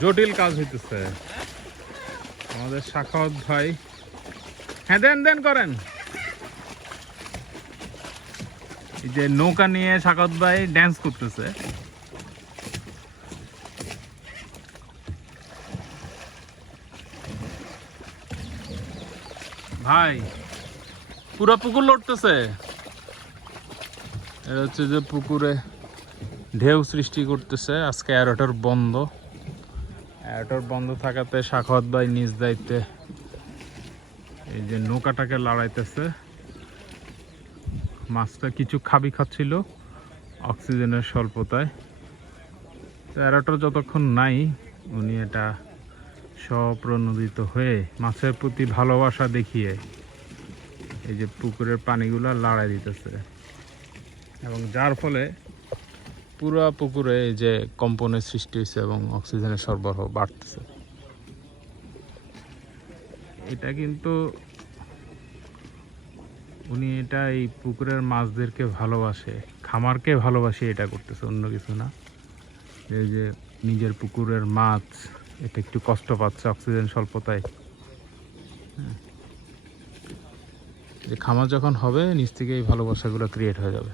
জটিল কাজ হইতেছে আমাদের সাখাওয়াত ভাই। হ্যাঁ দেন দেন করেন। এই যে নৌকা নিয়ে সাখাওয়াত ভাই ড্যান্স করতেছে। ভাই পুরা পুকুর লড়তেছে। এটা হচ্ছে যে পুকুরে ঢেউ সৃষ্টি করতেছে। আজকে এয়ারোটার বন্ধ। এয়ারোটার বন্ধ থাকাতে সাখাওয়াত ভাই নিজ দায়িত্বে এই যে নৌকাটাকে লড়াইতেছে। মাছটা কিছু খাবি খাচ্ছিল অক্সিজেনের স্বল্পতায়। তো এয়ারোটার যতক্ষণ নাই উনি এটা স্বপ্রণোদিত হয়ে মাছের প্রতি ভালোবাসা দেখিয়ে এই যে পুকুরের পানিগুলো লড়াই দিতেছে, এবং যার ফলে পুরো পুকুরে এই যে কম্পনের সৃষ্টি হয়েছে এবং অক্সিজেনের সরবরাহ বাড়তেছে। এটা কিন্তু উনি এটা এই পুকুরের মাছদেরকে ভালোবাসে, খামারকে ভালোবাসে এটা করতেছে, অন্য কিছু না। এই যে নিজের পুকুরের মাছ এটা একটু কষ্ট পাচ্ছে অক্সিজেন স্বল্পতায়। যে খামার যখন হবে নিচ থেকে এই ভালোবাসাগুলো ক্রিয়েট হয়ে যাবে।